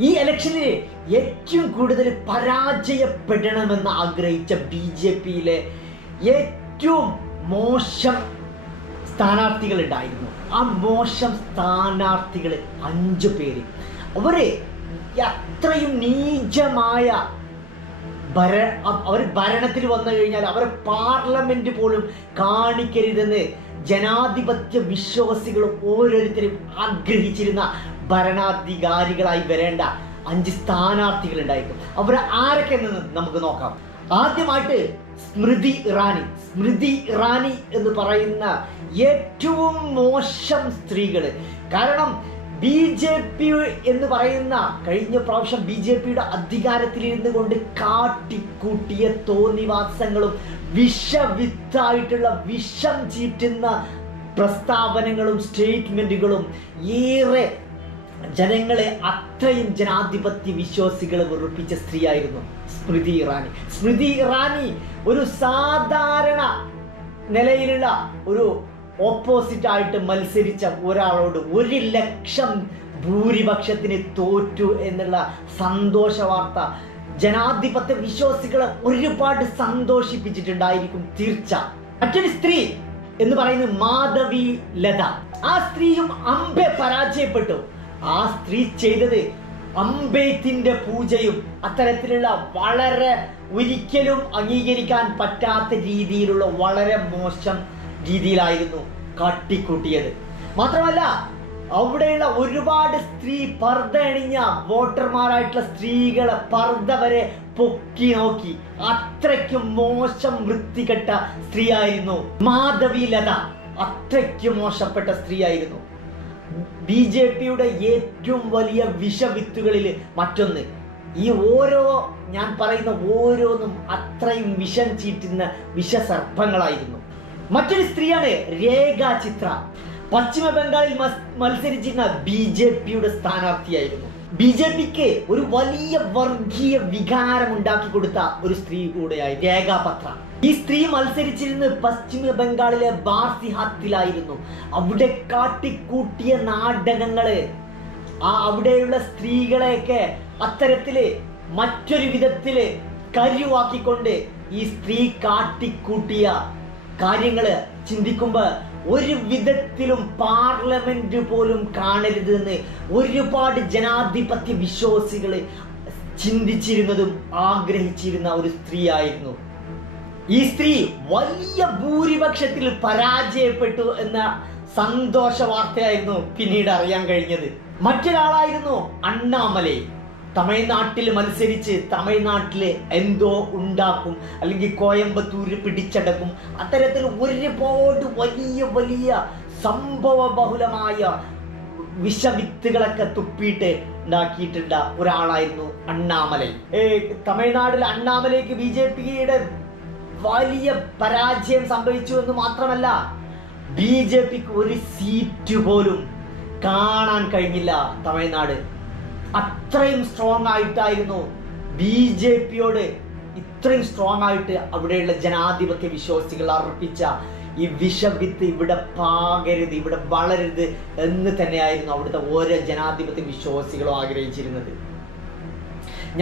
ഈ ഇലക്ഷനിൽ ഏറ്റവും കൂടുതൽ പരാജയപ്പെടണമെന്ന് ആഗ്രഹിച്ച ബി ജെ പിയിലെ ഏറ്റവും മോശം സ്ഥാനാർത്ഥികൾ ഉണ്ടായിരുന്നു ആ മോശം സ്ഥാനാർത്ഥികൾ അഞ്ചു പേര്. അവരെ അത്രയും നീചമായ ഭര അവർ ഭരണത്തിൽ വന്നു കഴിഞ്ഞാൽ അവരെ പാർലമെന്റ് പോലും കാണിക്കരുതെന്ന് ജനാധിപത്യ വിശ്വാസികൾ ഓരോരുത്തരും ആഗ്രഹിച്ചിരുന്ന ഭരണാധികാരികളായി വരേണ്ട അഞ്ച് സ്ഥാനാർത്ഥികൾ ഉണ്ടായിരുന്നു അവർ ആരൊക്കെ എന്ന് നമുക്ക് നോക്കാം. ആദ്യമായിട്ട് സ്മൃതി ഇറാനി. സ്മൃതി ഇറാനി എന്ന് പറയുന്ന ഏറ്റവും മോശം സ്ത്രീകൾ. കാരണം ബി ജെ പി എന്ന് പറയുന്ന കഴിഞ്ഞ പ്രാവശ്യം ബി ജെ പിയുടെ അധികാരത്തിലിരുന്ന് കൊണ്ട് കാട്ടിക്കൂട്ടിയ തോന്നിവാസങ്ങളും വിഷവിത്തായിട്ടുള്ള വിഷം ചീറ്റുന്ന പ്രസ്താവനകളും സ്റ്റേറ്റ്മെന്റുകളും ഏറെ ജനങ്ങളെ അത്രയും ജനാധിപത്യ വിശ്വാസികളെ വെറുപ്പിച്ച സ്ത്രീയായിരുന്നു സ്മൃതി ഇറാനി. സ്മൃതി ഇറാനി ഒരു സാധാരണ നിലയിലുള്ള ഒരു ഓപ്പോസിറ്റ് ആയിട്ട് മത്സരിച്ച ഒരാളോട് ഒരു ലക്ഷം ഭൂരിപക്ഷത്തിന് തോറ്റു എന്നുള്ള സന്തോഷ വാർത്ത. ജനാധിപത്യ വിശ്വാസികളെ ഒരുപാട് സന്തോഷിപ്പിച്ചിട്ടുണ്ടായിരിക്കും തീർച്ച. മറ്റൊരു സ്ത്രീ എന്ന് പറയുന്നത് മാധവി ലത. ആ സ്ത്രീയും അമ്പെ പരാജയപ്പെട്ടു. ആ സ്ത്രീ ചെയ്തത് അമ്പേത്തിന്റെ പൂജയും അത്തരത്തിലുള്ള വളരെ ഒരിക്കലും അംഗീകരിക്കാൻ പറ്റാത്ത രീതിയിലുള്ള വളരെ മോശം രീതിയിലായിരുന്നു കാട്ടിക്കൂട്ടിയത്. മാത്രമല്ല അവിടെയുള്ള ഒരുപാട് സ്ത്രീ പർദ്ദ അണിഞ്ഞ വോട്ടർമാരായിട്ടുള്ള സ്ത്രീകളെ പർദ്ദ വരെ പൊക്കി നോക്കി. അത്രയ്ക്കും മോശം വൃത്തികെട്ട സ്ത്രീയായിരുന്നു. മാധവി ലത അത്രയ്ക്കും മോശപ്പെട്ട സ്ത്രീയായിരുന്നു. ബി ജെ പിയുടെ ഏറ്റവും വലിയ വിഷവിത്തുകളിൽ മറ്റൊന്ന്. ഈ ഓരോ ഞാൻ പറയുന്ന ഓരോന്നും അത്രയും വിഷം ചീറ്റുന്ന വിഷസർപ്പങ്ങളായിരുന്നു. മറ്റൊരു സ്ത്രീയാണ് രേഖ ചിത്ര പശ്ചിമ ബംഗാളിൽ മത്സരിച്ചിരുന്ന ബി ജെ പിയുടെ സ്ഥാനാർത്ഥിയായിരുന്നു. ബി ജെ പിക്ക് ഒരു വലിയ വർഗീയ വികാരം ഉണ്ടാക്കി കൊടുത്ത ഒരു സ്ത്രീ കൂടെയായി രേഖാപത്ര. ഈ സ്ത്രീ മത്സരിച്ചിരുന്നത് പശ്ചിമ ബംഗാളിലെ ബാർസിഹാത്തിലായിരുന്നു. അവിടെ കാട്ടിക്കൂട്ടിയ നാടകങ്ങൾ ആ അവിടെയുള്ള സ്ത്രീകളെയൊക്കെ അത്തരത്തിൽ മറ്റൊരു വിധത്തിൽ കരുവാക്കിക്കൊണ്ട് ഈ സ്ത്രീ കാട്ടിക്കൂട്ടിയ കാര്യങ്ങൾ ചിന്തിക്കുമ്പോൾ ഒരു വിധത്തിലും പാർലമെന്റ് പോലും കാണരുത് എന്ന് ഒരുപാട് ജനാധിപത്യ വിശ്വാസികൾ ചിന്തിച്ചിരുന്നതും ആഗ്രഹിച്ചിരുന്ന ഒരു സ്ത്രീയായിരുന്നു. ഈ സ്ത്രീ വലിയ ഭൂരിപക്ഷത്തിൽ പരാജയപ്പെട്ടു എന്ന സന്തോഷ വാർത്തയായിരുന്നു പിന്നീട് അറിയാൻ കഴിഞ്ഞത്. മറ്റൊരാളായിരുന്നു അണ്ണാമലൈ. തമിഴ്നാട്ടിൽ മത്സരിച്ച് തമിഴ്നാട്ടിൽ എന്തോ ഉണ്ടാക്കും അല്ലെങ്കിൽ കോയമ്പത്തൂര് പിടിച്ചടക്കും. അത്തരത്തിൽ ഒരുപാട് വലിയ വലിയ സംഭവ ബഹുലമായ വിഷവിത്തുകളൊക്കെ തുപ്പിയിട്ട് ഉണ്ടാക്കിയിട്ടുണ്ട ഒരാളായിരുന്നു അണ്ണാമലൈ. ഏ, തമിഴ്നാട്ടിൽ അണ്ണാമലയ്ക്ക് ബി ജെ പിയുടെ വലിയ പരാജയം സംഭവിച്ചു എന്ന് മാത്രമല്ല ബി ജെ പിക്ക് ഒരു സീറ്റ് പോലും കാണാൻ കഴിഞ്ഞില്ല തമിഴ്നാട്. അത്രയും സ്ട്രോങ് ആയിട്ടായിരുന്നു ബി ജെ പിയോട് ഇത്രയും സ്ട്രോങ് ആയിട്ട് അവിടെയുള്ള ജനാധിപത്യ വിശ്വാസികൾ അർപ്പിച്ച ഈ വിഷവിത്ത് ഇവിടെ പാകരുത് ഇവിടെ വളരരുത് എന്ന് തന്നെയായിരുന്നു അവിടുത്തെ ഓരോ ജനാധിപത്യ വിശ്വാസികളും ആഗ്രഹിച്ചിരുന്നത്.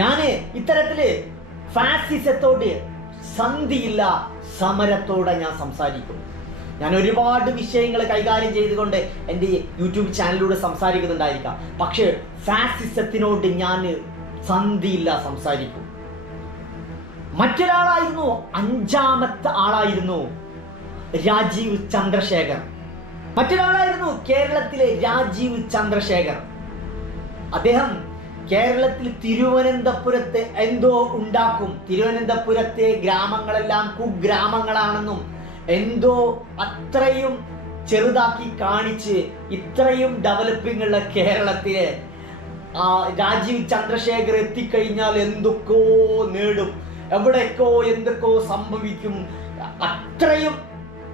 ഞാൻ ഇത്തരത്തിൽ ഫാസിസത്തോട് സന്ധിയില്ല സമരത്തോടെ ഞാൻ സംസാരിക്കും. ഞാൻ ഒരുപാട് വിഷയങ്ങൾ കൈകാര്യം ചെയ്തുകൊണ്ട് എന്റെ യൂട്യൂബ് ചാനലിലൂടെ സംസാരിക്കുന്നുണ്ടായിരിക്കാം. പക്ഷേ ഫാസിസത്തിനോട് ഞാൻ സന്ധിയില്ല സംസാരിക്കും. മറ്റൊരാളായിരുന്നു അഞ്ചാമത്തെ ആളായിരുന്നു രാജീവ് ചന്ദ്രശേഖർ. മറ്റൊരാളായിരുന്നു കേരളത്തിലെ രാജീവ് ചന്ദ്രശേഖർ. അദ്ദേഹം കേരളത്തിൽ തിരുവനന്തപുരത്തെ എന്തോ ഉണ്ടാക്കും. തിരുവനന്തപുരത്തെ ഗ്രാമങ്ങളെല്ലാം കുഗ്രാമങ്ങളാണെന്നും എന്തോ അത്രയും ചെറുതാക്കി കാണിച്ച് ഇത്രയും ഡെവലപ്പിംഗ് ഉള്ള കേരളത്തിലെ ആ രാജീവ് ചന്ദ്രശേഖർ എത്തിക്കഴിഞ്ഞാൽ എന്തൊക്കെയോ നേടും. എവിടെക്കോ എന്തൊക്കെയോ സംഭവിക്കും. അത്രയും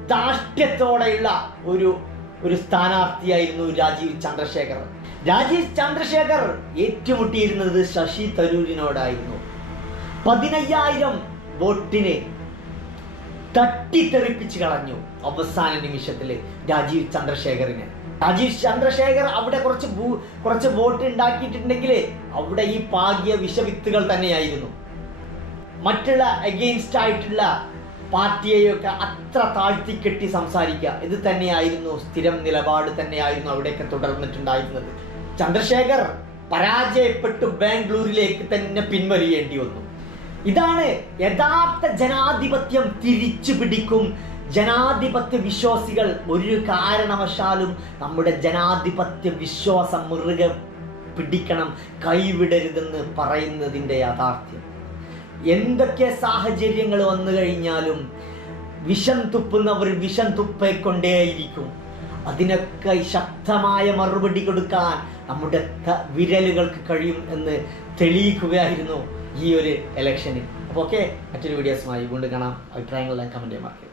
ധാഷ്ട്യത്തോടെയുള്ള ഒരു ഒരു സ്ഥാനാർത്ഥിയായിരുന്നു രാജീവ് ചന്ദ്രശേഖർ. രാജീവ് ചന്ദ്രശേഖർ ഏറ്റുമുട്ടിയിരുന്നത് ശശി തരൂരിനോടായിരുന്നു. പതിനയ്യായിരം വോട്ടിന് തട്ടിത്തെറിപ്പിച്ച് കളഞ്ഞു അവസാന നിമിഷത്തിൽ രാജീവ് ചന്ദ്രശേഖറിന്. രാജീവ് ചന്ദ്രശേഖർ അവിടെ കുറച്ച് ഭൂ- കുറച്ച് വോട്ട് ഉണ്ടാക്കിയിട്ടുണ്ടെങ്കിൽ അവിടെ ഈ പാകിയ വിഷവിത്തുകൾ തന്നെയായിരുന്നു. മറ്റുള്ള അഗെയിൻസ്റ്റ് ആയിട്ടുള്ള പാർട്ടിയെയൊക്കെ അത്ര താഴ്ത്തി കെട്ടി സംസാരിക്കുക. ഇത് തന്നെയായിരുന്നു സ്ഥിരം നിലപാട് തന്നെയായിരുന്നു അവിടെയൊക്കെ തുടർന്നിട്ടുണ്ടായിരുന്നത്. ചന്ദ്രശേഖർ പരാജയപ്പെട്ടു ബാംഗ്ലൂരിലേക്ക് തന്നെ പിൻവലിയേണ്ടി വന്നു. ഇതാണ് യഥാർത്ഥ ജനാധിപത്യം തിരിച്ചു പിടിക്കും. ജനാധിപത്യ വിശ്വാസികൾ ഒരു കാരണവശാലും നമ്മുടെ ജനാധിപത്യ വിശ്വാസം മുറുകെ പിടിക്കണം കൈവിടരുതെന്ന് പറയുന്നതിന്റെ യാഥാർത്ഥ്യം. എന്തൊക്കെ സാഹചര്യങ്ങൾ വന്നു കഴിഞ്ഞാലും വിഷം തുപ്പുന്നവർ വിഷം തുപ്പിക്കൊണ്ടേയിരിക്കും. അതിനൊക്കെ ശക്തമായ മറുപടി കൊടുക്കാൻ നമ്മുടെ വിരലുകൾക്ക് കഴിയും എന്ന് തെളിയിക്കുകയായിരുന്നു ഈ ഒരു ഇലക്ഷന് അപ്പോൾ ഓക്കെ മറ്റൊരു വീഡിയോസുമായി വീണ്ടും കാണാം. അഭിപ്രായങ്ങളെല്ലാം കമന്റ് ചെയ്യാൻ മറക്കരുത്.